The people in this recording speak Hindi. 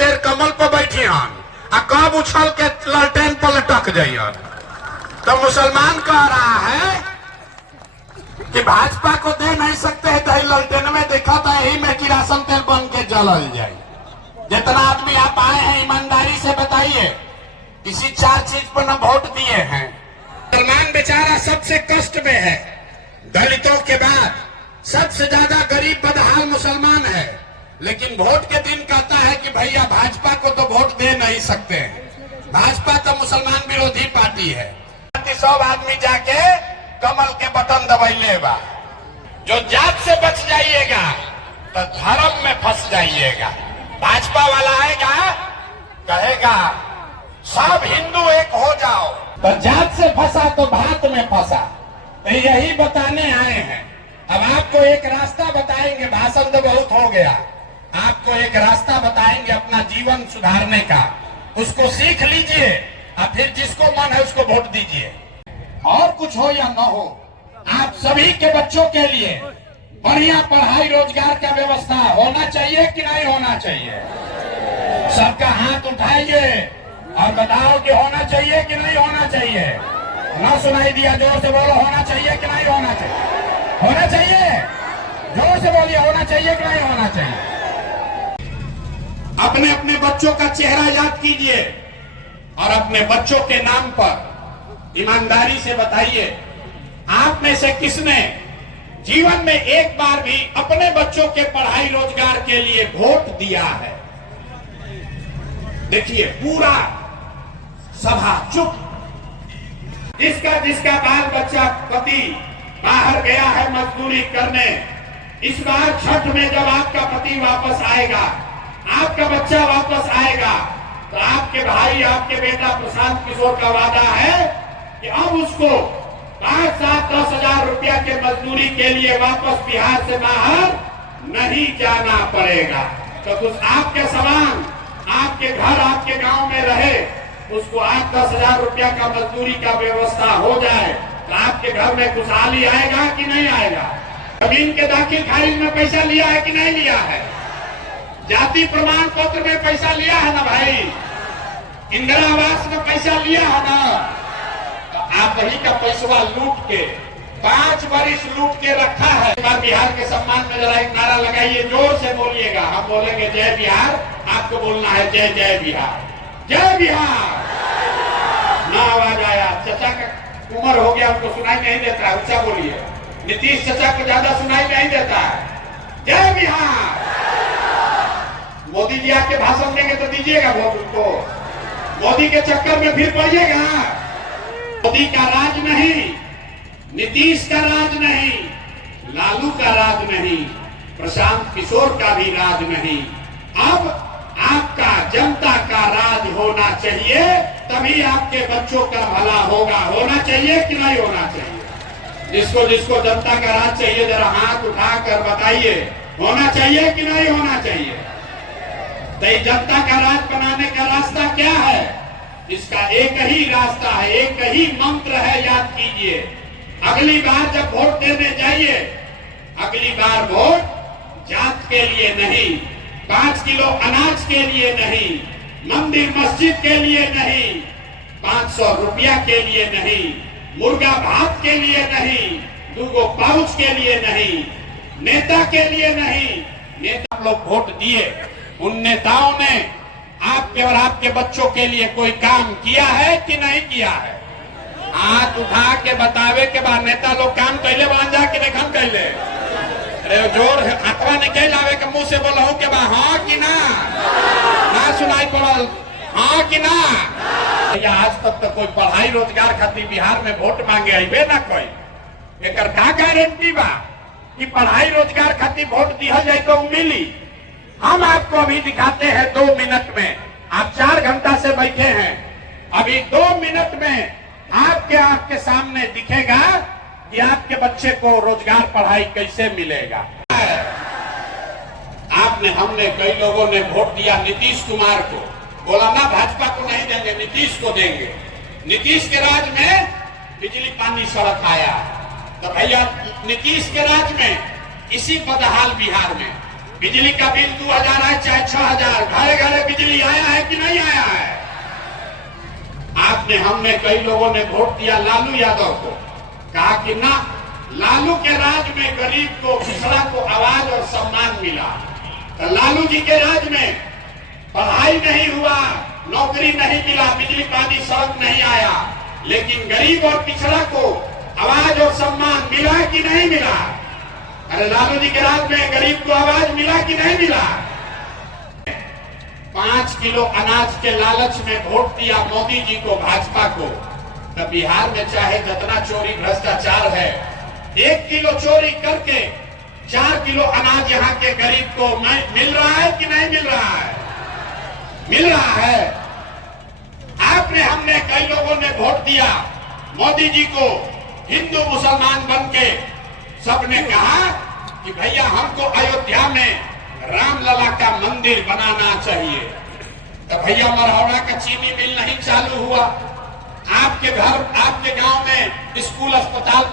देर कमल पर बैठी हन आ कब उछल के लालटेन पर लटक जाइए। तो मुसलमान कह रहा है कि भाजपा को दे नहीं सकते है तो लालटेन में देखा था यही में किरासन तेल बन के जलल जाए। जितना आदमी आप आए हैं ईमानदारी से बताइए, किसी 4 चीज पर न वोट दिए हैं। मुसलमान बेचारा सबसे कष्ट में है, दलितों के बाद सबसे ज्यादा गरीब बदहाल मुसलमान है, लेकिन वोट के दिन कहता है कि भैया भाजपा को तो वोट दे नहीं सकते हैं, भाजपा तो मुसलमान विरोधी पार्टी है। सब आदमी जाके कमल के बटन दबाइले बा। जो जात से बच जाइएगा तो धर्म में फंस जाइएगा। भाजपा वाला आएगा कहेगा सब हिंदू एक हो जाओ, तो जात से फंसा तो भात में फंसा। तो यही बताने आए हैं। अब आपको एक रास्ता बताएंगे, भाषण तो बहुत हो गया, आपको एक रास्ता बताएंगे अपना जीवन सुधारने का, उसको सीख लीजिए और फिर जिसको मन है उसको वोट दीजिए। और कुछ हो या न हो, आप सभी के बच्चों के लिए बढ़िया पढ़ाई रोजगार का व्यवस्था होना चाहिए कि नहीं होना चाहिए? सबका हाथ उठाइए और बताओ कि होना चाहिए कि नहीं होना चाहिए। ना सुनाई दिया, जोर से बोलो, होना चाहिए कि नहीं होना चाहिए? होना चाहिए, जोर से बोलिए, होना चाहिए कि नहीं होना चाहिए? अपने अपने बच्चों का चेहरा याद कीजिए और अपने बच्चों के नाम पर ईमानदारी से बताइए, आप में से किसने जीवन में एक बार भी अपने बच्चों के पढ़ाई रोजगार के लिए वोट दिया है? देखिए पूरा सभा चुप। जिसका जिसका बाल बच्चा पति बाहर गया है मजदूरी करने, इस बार छठ में जब आपका पति वापस आएगा, आपका बच्चा वापस आएगा, तो आपके भाई, आपके बेटा प्रशांत किशोर का वादा है कि अब उसको 5, 7, 10 हजार रुपया के मजदूरी के लिए वापस बिहार से बाहर नहीं जाना पड़ेगा। तो कुछ आपके समान आपके घर, आपके गांव में रहे, उसको 8-10 हजार रुपया का मजदूरी का व्यवस्था हो जाए तो आपके घर में खुशहाली आएगा कि नहीं आएगा? जमीन के दाखिल खारिज में पैसा लिया है कि नहीं लिया है? जाति प्रमाण पत्र में पैसा लिया है ना भाई? इंदिरा आवास में पैसा लिया है ना? तो आप वही का पैसा लूट के 5 वर्ष लूट के रखा है। इस बार बिहार के सम्मान में जरा एक नारा लगाइए, जोर से बोलिएगा। हम बोलेंगे जय बिहार, आपको बोलना है जय जय बिहार, जय बिहार। ना आवाज आया, चाचा का उम्र हो गया, उनको सुनाई नहीं देता है, ऊंचा बोलिए। नीतीश चाचा को ज्यादा सुनाई नहीं देता है, जय बिहार। मोदी जी आके भाषण देंगे तो दीजिएगा वोट उनको? मोदी के चक्कर में फिर पड़िएगा? मोदी का राज नहीं, नीतीश का राज नहीं, लालू का राज नहीं, प्रशांत किशोर का भी राज नहीं। अब आपका जनता का राज होना चाहिए, तभी आपके बच्चों का भला होगा। होना चाहिए कि नहीं होना चाहिए? जिसको जिसको जनता का राज चाहिए जरा हाथ उठाकर बताइए, होना चाहिए कि नहीं होना चाहिए? तो जनता का राज बनाने का रास्ता क्या है? इसका एक ही रास्ता है, एक ही मंत्र है, याद कीजिए। अगली बार जब वोट देने जाइए, अगली बार वोट जात के लिए नहीं, 5 किलो अनाज के लिए नहीं, मंदिर मस्जिद के लिए नहीं, 500 रुपया के लिए नहीं, मुर्गा भात के लिए नहीं, 2 पाउच के लिए नहीं, नेता के लिए नहीं। नेता लोग वोट दिए, उन नेताओं ने आपके और आपके बच्चों के लिए कोई काम किया है कि नहीं किया है? हाथ उठा के बतावे के बाद नेता लोग काम कैले बन जा कि नहीं कैले? अरे जोर हाथवा निकल आवे के मुंह से बोलहु के बाद हाँ कि ना? ना सुनाई पड़ल हाँ कि ना? या आज तक तो कोई पढ़ाई रोजगार खातिर बिहार में वोट मांगे आइबे ना कोई। एकर का गारंटी बा कि पढ़ाई रोजगार खातिर वोट दिया जाए तो मिली? हम आपको अभी दिखाते हैं 2 मिनट में। आप 4 घंटा से बैठे हैं, अभी 2 मिनट में आपके आंख के सामने दिखेगा कि आपके बच्चे को रोजगार पढ़ाई कैसे मिलेगा। हमने कई लोगों ने वोट दिया नीतीश कुमार को, बोला ना भाजपा को नहीं देंगे, नीतीश को देंगे। नीतीश के राज में बिजली पानी सड़क आया, तो भैया नीतीश के राज में इसी बदहाल बिहार में बिजली का बिल 2000 है चाहे 6000, घरे घरे बिजली आया है कि नहीं आया है? आपने हमने कई लोगों ने वोट दिया लालू यादव को, कहा कि ना, लालू के राज में गरीब को, पिछड़ा को आवाज और सम्मान मिला। तो लालू जी के राज में पढ़ाई नहीं हुआ, नौकरी नहीं मिला, बिजली पानी सड़क नहीं आया, लेकिन गरीब और पिछड़ा को आवाज और सम्मान मिला कि नहीं मिला? अरे लालू जी के राज में गरीब को आवाज मिला कि नहीं मिला? 5 किलो अनाज के लालच में वोट दिया मोदी जी को, भाजपा को। तो बिहार में चाहे जितना चोरी भ्रष्टाचार है, 1 किलो चोरी करके 4 किलो अनाज यहाँ के गरीब को मिल रहा है कि नहीं मिल रहा है? मिल रहा है। आपने हमने कई लोगों ने वोट दिया मोदी जी को, हिंदू मुसलमान बन के सबने कहा कि भैया हमको अयोध्या में रामलला का मंदिर बनाना चाहिए। तो भैया मरहौड़ा का चीनी मिल नहीं चालू हुआ, आपके घर, आपके गांव में स्कूल अस्पताल